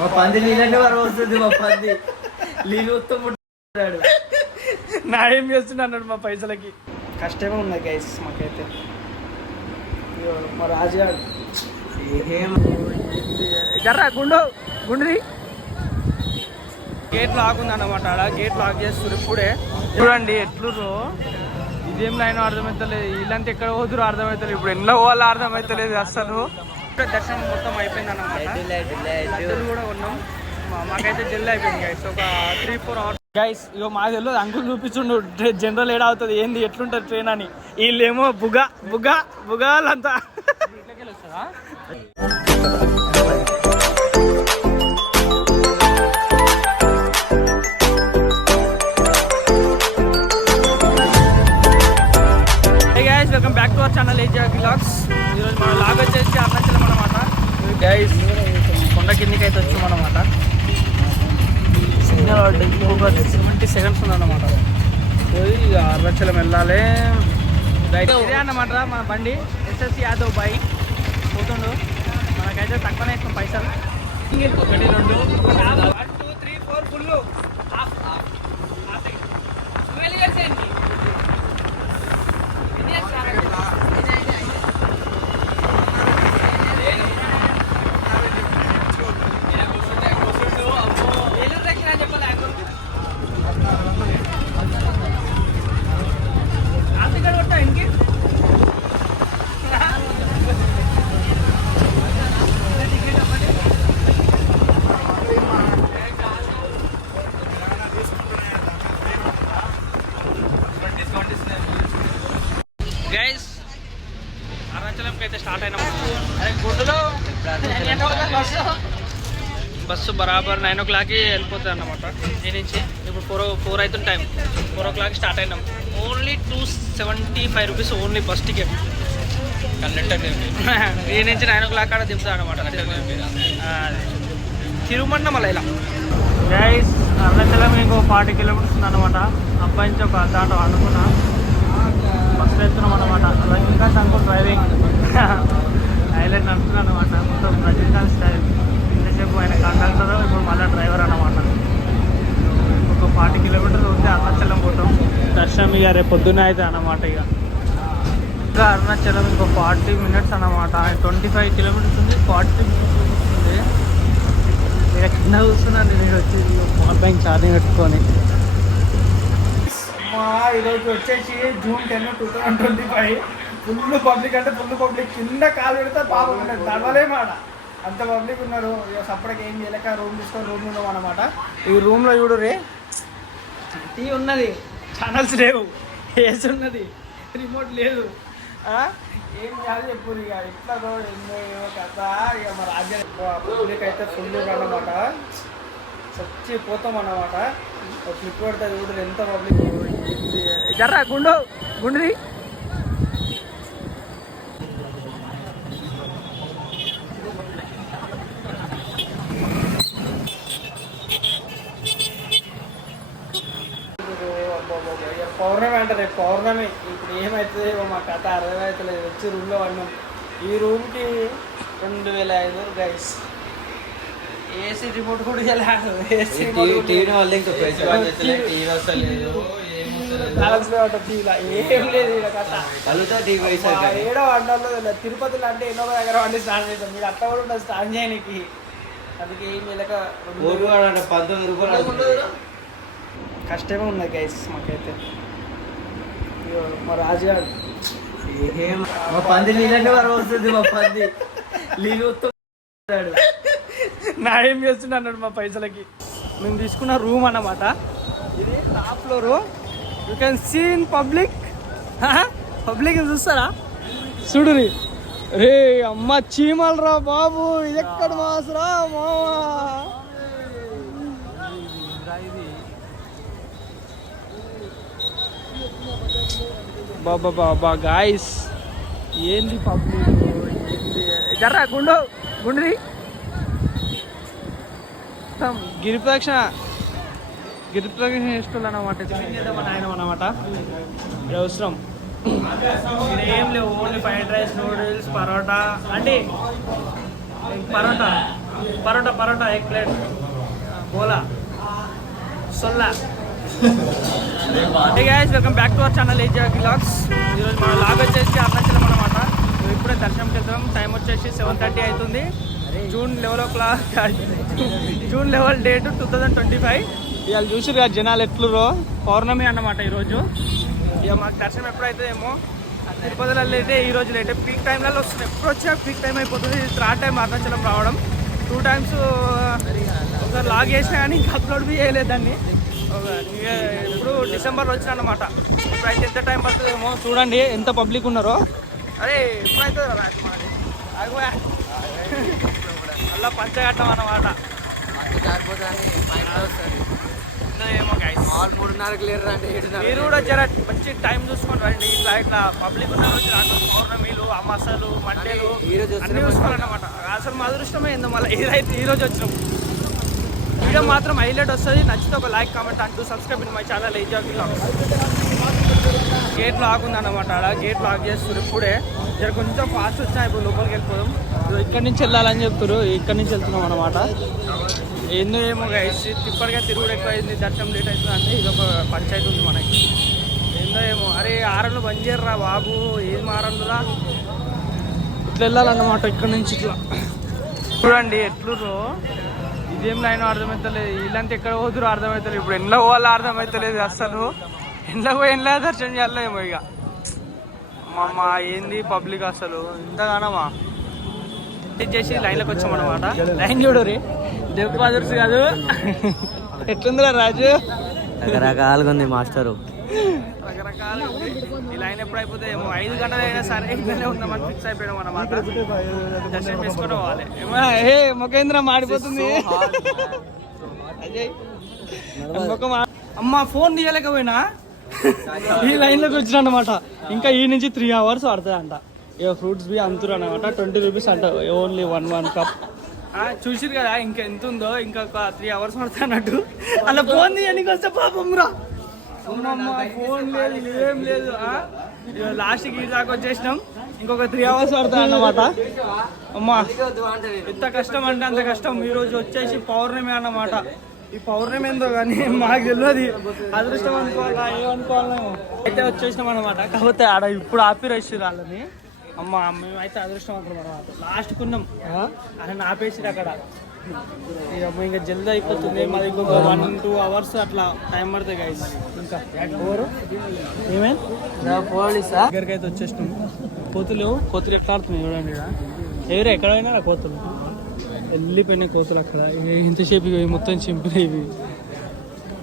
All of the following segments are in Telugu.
మా పంది నీళ్ళంటే వరం వస్తుంది. మా పంది నీళ్ళు వస్తాడు. నా ఏం చేస్తున్నా అన్నాడు మా పైసలకి. కష్టమే ఉన్నాయి గైస్ మాకైతే. మా రాజుగారు జర్రా గుండుది గేట్ లాక్ ఉంది అన్నమాట. ఆడ గేట్ లాక్ చేస్తారు ఇప్పుడే. చూడండి ఎట్లుర్రో. ఇదేం లైన్ అర్థమవుతలేదు. వీళ్ళంతా ఎక్కడ పోతురు అర్థమవుతలేదు. ఇప్పుడు ఎన్నో పోవాలో అర్థమవుతలేదు అసలు. దర్శనం మొత్తం అయిపోయింది అన్నమాట. కూడా ఉన్నాం. మాకైతే జల్లి అయిపోయింది గైస్. ఒక 3-4 hours గైస్. ఇగో మాకు తెలియదు. అంకుల్ చూపించుండు జనరల్ ఏడా అవుతుంది ఏంది ఎట్లుంటుంది ట్రైన్ అని. వీళ్ళేమో బుగాలంతా welcome back to our channel AG vlogs. ఈరోజు మన లాగ్ వచ్చేసి అరుణాచలం అన్నమాట గైస్. కొండ కిందికి అయితే వచ్చాం అన్నమాట. సిగ్నల్ ఒక 70 seconds ఉందన్నమాట. ఇక అరుణాచలం వెళ్ళాలి. ఇదే అన్నమాట మన బండి ఎస్ఎస్ యాదవ్ బైక్ పోతుండు. మనకైతే తక్కువనే ఇస్తాం పైసలు. 1 2 1 2 3 4 ఫుల్ గైస్. అరుణాచలంకి అయితే స్టార్ట్ అయినాము. బస్సు బరాబర్ 9 o'clock వెళ్ళిపోతుంది అన్నమాట. దీని నుంచి ఇప్పుడు 4 అవుతుంది టైం. 4 o'clock స్టార్ట్ అయినాం. Only 275 rupees only bus ticket. దీని నుంచి 9 o'clock కాడ దింపుతుంది అనమాట. తిరుమన్నమల ఇలా గైస్. అరుణాచలం ఇంకో 40 kilometers ఉందన్నమాట. అబ్బాయి నుంచి ఒక దాంట్లో అనుకున్నా బస్సులో ఎత్తున్నాం అనమాట. అలా ఇంకా సంకో డ్రైవింగ్ హైలైట్ నడుస్తున్నాను అనమాట. మొత్తం రజనీకాంత్ స్టైల్. ఇంతసేపు ఆయన కండక్టర్, ఇప్పుడు మళ్ళీ డ్రైవర్ అనమాట. ఒక 40 kilometers ఉంటే అరుణాచలం పోతాం. దర్శనం ఇక రేపు పొద్దున్నే అయితే అన్నమాట. ఇక ఇంకా అరుణాచలం ఇంకో 40 minutes అన్నమాట. 25 kilometers ఉంది. 40 minutes ఉంది. ఇక కింద కూర్చున్నాను నేను వచ్చి పవర్ బ్యాంక్ ఛార్జింగ్ పెట్టుకొని. ఈరోజు వచ్చేసి June 10, 2025. ఫుల్ పబ్లిక్ అంటే ఫుల్ పబ్లిక్. కింద కాలు పెడితే పాపం ఉన్నది నడవలేమాట. అంత పబ్లిక్ ఉన్నారు. సపరేట్గా ఏం చేయలేక రూమ్ తీసుకొని రూమ్ ఉన్నాం అనమాట. ఈ రూమ్లో చూడు రే టీవీ ఉన్నది, ఛానల్స్ లేవు, ఏసీ ఉన్నది, రిమోట్ లేదు. ఏం చేయాలి చెప్పు. ఇక ఎట్లా ఎన్నో కదా. ఇక మా రాజ్యం పబ్లిక్ అయితే ఫుల్ అన్నమాట. చచ్చిపోతాం అన్నమాట. క్లిప్ పడితే చూడరు ఎంత పబ్లిక్. జర్రా గుండుది పౌర్ణమి అంటారు. పౌర్ణమి ఇప్పుడు ఏమవుతుంది మా కథ అర్థమవుతలేదు. వచ్చి రూమ్లో పడినాం. ఈ రూమ్కి 2500 గైస్. ఏసీ రిమోట్ కూడా లేదు. ఏసీ ఏం లేదు కథ. ఏడో వంటల్లో తిరుపతిలో అంటే ఎన్నో దగ్గర వండి స్నానం చేస్తాం. మీరు అట్లా కూడా ఉండదు స్నానం చేయడానికి. అందుకే ఏం చేయలేక 19 రూపాయలు కష్టమే ఉన్నాయి గైస్ మాకైతే. మా రాజుగారు మా పంది నీళ్ళంటే వరం వస్తుంది. మా పంది నీళ్ళు వస్తాడు. నా ఏం చేస్తున్నా అన్నాడు మా పైసలకి. మేము తీసుకున్న రూమ్ అన్నమాట. ఇది top floor. You can see in public. Public చూస్తారా చూడు రే. అమ్మ చీమలు రా బాబు. ఇది ఎక్కడ మాసరా మావా. బాబా గాయస్ ఏంది పబ్లిక్. జర్రా గుండుది గిరి ప్రదక్షిణ చేసుకోవాలి అన్నమాట. చేద్దామని ఆయన అన్నమాట. ఇది అవసరం ఏం లేవు. Only fried rice, noodles, parotta అంటే పరోటా పరోటా పరోటా ఎగ్ ప్లేట్ బోలా సొల్లా. Hey guys, welcome back to our channel AG vlogs. ఈరోజు మన లాగ్ వచ్చేసి అరుణాచలం అన్నమాట. ఇప్పుడే దర్శనంకి వెళ్తాం. టైం వచ్చేసి 7:30 అవుతుంది. June 11 date 2025. ఇవాళ చూసిరు కదా జనాలు ఎట్లురో. పౌర్ణమి అన్నమాట ఈరోజు. ఇక మాకు దర్శనం ఎప్పుడైతుందేమో. తిరుపతిలో అయితే ఈ రోజు లేట్ పీక్ టైంలలో వస్తుంది. ఎప్పుడు వచ్చా పీక్ టైం అయిపోతుంది. థర్డ్ టైం అరుణాచలం రావడం. 2 times ఒకసారి లాగ్ చేసినా కానీ ఇంకా అప్లోడ్ బి చేయలేదు దాన్ని. ఇప్పుడు డిసెంబర్లో వచ్చిన అన్నమాట. ఇప్పుడైతే ఎంత టైం పడుతుందేమో చూడండి ఎంత పబ్లిక్ ఉన్నారో. అరే ఎప్పుడైతే అలా పంచగట్టం అన్నమాట. ఏమో గైస్ 3:30 క్లియర్ రండి. మీరు కూడా జర మంచి టైం చూసుకొని రండి. ఇట్లా పబ్లిక్ ఉన్న రోజు పౌర్ణమిలు అమాసాలు మండేలు అన్నీ చూసుకోవాలన్నమాట. అసలు మా అదృష్టమే ఏందో మళ్ళీ ఇదైతే ఈరోజు వచ్చినాం. వీడియో మాత్రం హైలైట్ వస్తుంది. నచ్చితే ఒక లైక్ కామెంట్ అంటూ subscribe my channel AG vlogs. Gate lock ఉందన్నమాట. అలా గేట్ లాక్ చేస్తారు ఇప్పుడే. జర కొంచెం ఫాస్ట్ వచ్చినా ఇప్పుడు లోపలికి వెళ్ళిపోదాం. ఇక్కడి నుంచి వెళ్ళాలని చెప్తారు. ఇక్కడి నుంచి వెళ్తున్నాం అన్నమాట. ఏందో ఏమో గైస్ ఇప్పటికే తిరుగుడు ఎక్కువ అయింది. దర్శనం లేట్ అవుతుంది అంటే ఇది ఒక పంచాయతీ ఉంది మనకి. ఏందో ఏమో. అరే ఆరన్లు బంద్ చేయర్రా బాబు. ఏం ఆరన్లురా. ఇట్లా వెళ్ళాలన్నమాట ఇక్కడ నుంచి. ఇట్లా చూడండి ఎట్లురో. ఇదేం లైన్ అర్థమవుతలేదు. వీళ్ళంతా ఎక్కడ పోతురు అర్థమవుతలేదు. ఇప్పుడు ఎండ్లో పోవాలో అర్థమవుతలేదు అసలు. ఎండ్లో పోయి ఎండ్లో దర్శనం చేయాలేమో. ఇక అమ్మ ఏంది పబ్లిక్ అసలు ఇంతగానమా. చేసి లైన్లోకి వచ్చామన్నమాట. లైన్ చూడరి దెబ్బ అదర్స్ కాదు. ఎట్లుందిరా రాజు. రకరకాలుగా ఉంది మాస్టరు. రకరకాలు ఈ లైన్ ఎప్పుడు అయిపోతే ఏమో 5 గంటలు అయినా సరే ఇక్కడనే ఉన్నామని ఫిక్స్ అయిపోయాం అన్నమాట. దర్శనం చేసుకొని పోవాలి. ఏ ముఖేంద్ర మాడిపోతుంది. అజయ్ అమ్మ ఫోన్ తీయలేకపోయినా ఈ లైన్లోకి వచ్చిన అన్నమాట. ఇంకా ఈ నుంచి 3 hours పడుతుంది అంట. ఇక ఫ్రూట్స్ బి అమ్ముతారు అన్నమాట. 20 rupees అంట ఓన్లీ 1 cup. చూసిరు కదా ఇంకా ఎంత ఉందో. ఇంకా 3 hours పడుతుంది అన్నట్టు. అలా ఫోన్ తీయడానికి వస్తే పాపం రా. అమ్మమ్మ ఫోన్ లేదు ఏం లేదు. లాస్ట్కి ఈ దాకా వచ్చేసినాం. ఇంకొక 3 hours పడుతుంది అన్నమాట. అమ్మ ఎంత కష్టం అంటే అంత కష్టం. ఈరోజు వచ్చేసి పౌర్ణమి అన్నమాట. ఈ పౌర్ణమి ఏందో కానీ మాకు తెలియదు. అదృష్టం అనుకోవాలా ఏమనుకోవాలేమో. అయితే వచ్చేసినాం అనమాట. కాకపోతే ఆడ ఇప్పుడు ఆపిరేసారు వాళ్ళని. అమ్మ మేమైతే అదృష్టవంతులం అనమాట. లాస్ట్కి ఉన్నాం. ఆయన ఆపేసిరు అక్కడ. ఇంకా జల్దీ అయిపోతుంది. మాది ఇంకొక 1-2 hours అట్లా టైం పడుతుంది గైస్. ఇంకా ఎవరు ఏమైనా పోలీసా దగ్గరికి అయితే వచ్చేసినాం. కోతులు ఎట్లా ఆడుతున్నాయి చూడండి. ఎవరు ఎక్కడ పోయినా కోతులు వెళ్ళిపోయినాయి. కోతులు అక్కడ ఇంతసేపు మొత్తం చింపినవి.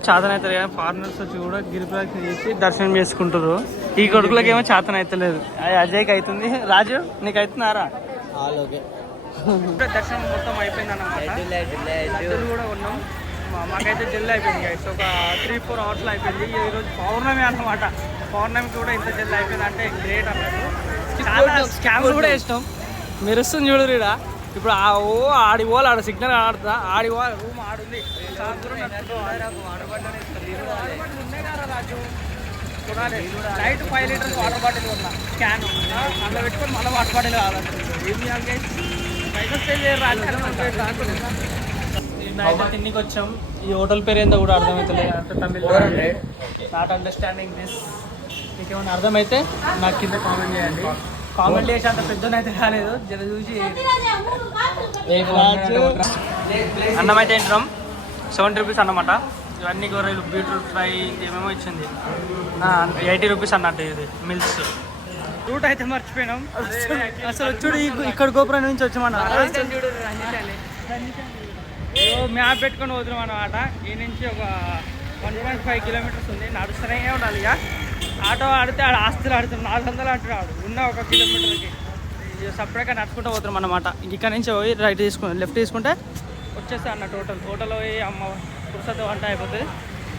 చేతన అవుతుంది కానీ ఫారినర్స్ వచ్చి కూడా గిరిప్రదక్షిణ చేసి దర్శనం చేసుకుంటారు. ఈ కొడుకులకి ఏమో చేతన అవుతలేదు. అజయ్కి అవుతుంది. రాజు నీకు అవుతున్నారా? దర్శనం మొత్తం అయిపోయింది అన్నమాట. లడ్డూలు కూడా ఉన్నాం. మాకైతే జల్దీ అయిపోయింది గైస్. ఒక 3-4 hours అయిపోయింది. ఈరోజు పౌర్ణమి అన్నమాట. పౌర్ణమికి కూడా ఇంత జల్దీ అయిపోయింది అంటే గ్రేట్ అన్నట్టు. చాలా స్కామ్స్ కూడా వేసినాం. మెరుస్తుంది చూడరు ఇక్కడ. ఇప్పుడు ఆడి పోవాలి. ఆడ సిగ్నల్ ఆడుతా ఆడి పోవాలి. రూమ్ ఆడుంది. రాజు చూడాలి. లైట్ 5 liters వాటర్ బాటిల్ ఉన్నా క్యాన్ అందులో పెట్టుకొని మళ్ళీ వాటర్ బాటిల్ కావాలంటే అయితే తిన్నికి వచ్చాం. ఈ హోటల్ పేరు ఏందో కూడా అర్థమవుతలేదు. తమిళ నాట్ అండర్స్టాండింగ్ దిస్. మీకేమైనా అర్థమైతే నాకు కింద కామెంట్ చేయండి. కామెంట్ చేసి అంత పెద్దనైతే కాలేదు. జర చూసి అన్నం అయితే తింటాం. 70 rupees అన్నమాట. ఇవన్నీ కూరలు బీట్రూట్ ఫ్రై ఏమేమో ఇచ్చింది. 80 rupees అన్నట్టు ఇది మిల్స్. రూట్ అయితే మర్చిపోయినాం అసలు. చూడు ఇక్కడ గోపురం నుంచి వచ్చామన్నా. మ్యాప్ పెట్టుకొని పోతున్నాం అన్నమాట. ఈ నుంచి ఒక 1.5 kilometers ఉంది. నడుస్తూనే ఉండాలి. ఇక ఆటో ఆడితే ఆడ ఆస్తులు ఆడుతున్నాం. 400 అంటున్నాడు ఉన్న 1 kilometerకి. సపరేట్గా నడుచుకుంటూ పోతున్నాం అన్నమాట. ఇక్కడ నుంచి పోయి రైట్ తీసుకుని లెఫ్ట్ తీసుకుంటే వచ్చేస్తా అన్న హోటల్లో పోయి అమ్మ పురుసత వంట అయిపోతుంది.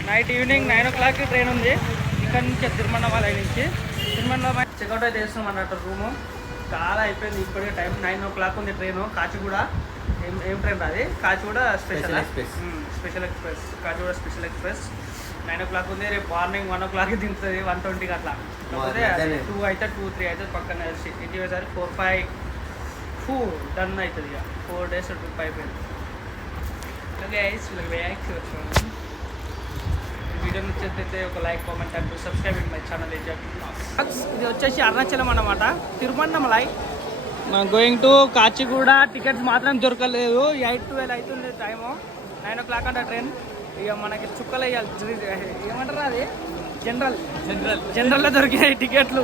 నైట్ ఈవినింగ్ 9 o'clock ట్రైన్ ఉంది. ఇక్కడ నుంచి తిరుమల నుంచి చెక్అవుట్ అయితే చేస్తున్నాం అన్నట్టు. రూము చాలా అయిపోయింది. ఇప్పటికే టైం 9 o'clock ఉంది ట్రైను. కాచిగూడ ఏం ట్రైన్ రాది. Kacheguda special express. Kacheguda special express 9 o'clock ఉంది. రేపు మార్నింగ్ 1 o'clock దింపుతుంది. 1:20 అట్లా. కాకపోతే 2 అయితే 2-3 అయితే పక్కన ఇంటికి 4-5 డన్ అవుతుంది ఇక 4 days ట్రిప్ అయిపోయింది. ఓకే వీడియో నచ్చితే ఒక లైక్ కామెంట్ అంటూ సబ్స్క్రైబ్ మై ఛానల్. ఇది వచ్చేసి అరుణాచలం అన్నమాట, తిరుమన్నమలై. మనం గోయింగ్ టు కాచిగూడ. టికెట్స్ మాత్రం దొరకలేదు. 8-12 అవుతుంది టైము. 9 o'clock అంట ట్రైన్. ఇక మనకి చుక్కలు వేయాలి, ఏమంటారు అది, జనరల్లో దొరికినాయి టికెట్లు.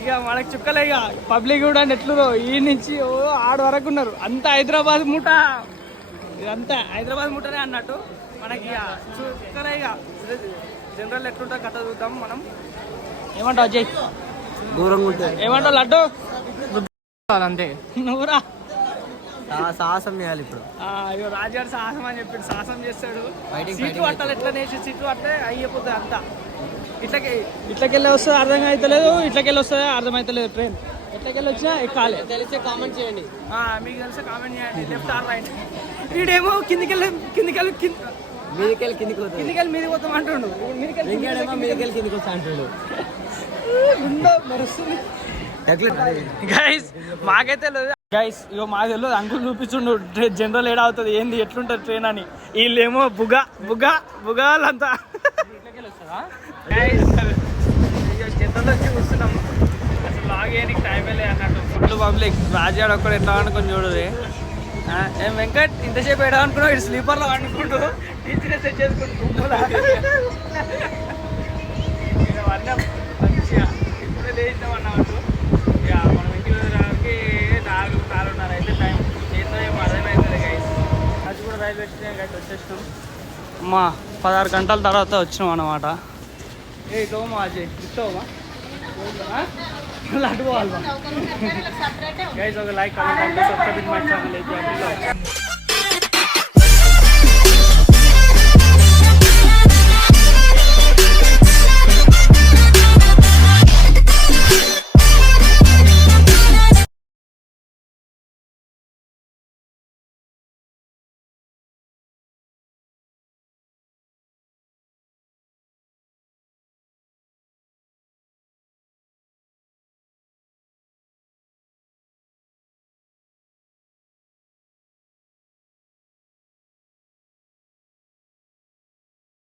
ఇక మనకి చుక్కలే. ఇక పబ్లిక్ కూడా ఎట్లు ఈ నుంచి ఆడ వరకు ఉన్నారు. అంతా హైదరాబాద్ మూట, ఇదంతా హైదరాబాద్ మూటనే అన్నట్టు. మనకి ఇక చుక్కలే. ఇక జనరల్ ఎట్లుంటా కథ చూద్దాం మనం. ఏమంటావు అజయ్? దూరంగా ఉంటుంది. ఏమంటావు లడ్డు? అంతే నువ్వురా సాహసం చేయాలి ఇప్పుడు. అయ్యో రాజుగారు సాహసం అని చెప్పాడు, సాహసం చేస్తాడు. సీట్లు పట్టాలి, ఎట్లా నేసి సీట్లు పట్టే అయిపోతుంది అంతా. ఇట్లకెళ్ళి వస్తుంది అర్థం అవుతలేదు, ఇట్లకెళ్ళి వస్తుంది అర్థం అవుతలేదు. ట్రైన్ ఎట్లకెళ్ళి వచ్చినా ఎక్కాలి. తెలిసే కామెంట్ చేయండి, మీకు తెలిసే కామెంట్ చేయండి. Left or right. వీడేమో కిందికెళ్ళి మీదికి పోతాం అంటుండు. మీదికెళ్ళి కిందికి వస్తా అంటుండు. గైస్ మాకైతే లేదు గైస్. ఇగో మాకు తెలియదు, అంకుల్ చూపిస్తుండు జనరల్ ఏడా అవుతుంది ఏంది ఎట్లుంటుంది ట్రైన్ అని. వీళ్ళేమో బుగాలంతా జనరల్ వచ్చి కూర్చున్నాం. అసలు లాగేయడానికి టైమే లేదు అన్నట్టు. Full public. రాజాడు ఒక్కడు ఎట్లా అనుకుని చూడదు. ఏం వెంకట్ ఇంతసేపు ఏడా అనుకున్నావు, ఇటు స్లీపర్లో అనుకుంటూ టీచర్ సెట్ చేసుకుంటూ మంచిగా ఇప్పుడే లేచినాం అన్నట్టు. ఇక మనం ఇంటికి వెళ్ళడానికి 4:30 అయితే టైం. ఏందో ఏమో అర్థమవుతుంది గైస్. అది కూడా రైల్వే స్టేషన్ అయితే వచ్చేసినాం. అమ్మా 16 గంటల తర్వాత వచ్చినాం అన్నమాట. ఏ ఇట్లా అజయ్ ఇస్తావా అటు పోవాలి గైస్. ఒక like comment subscribe my channel.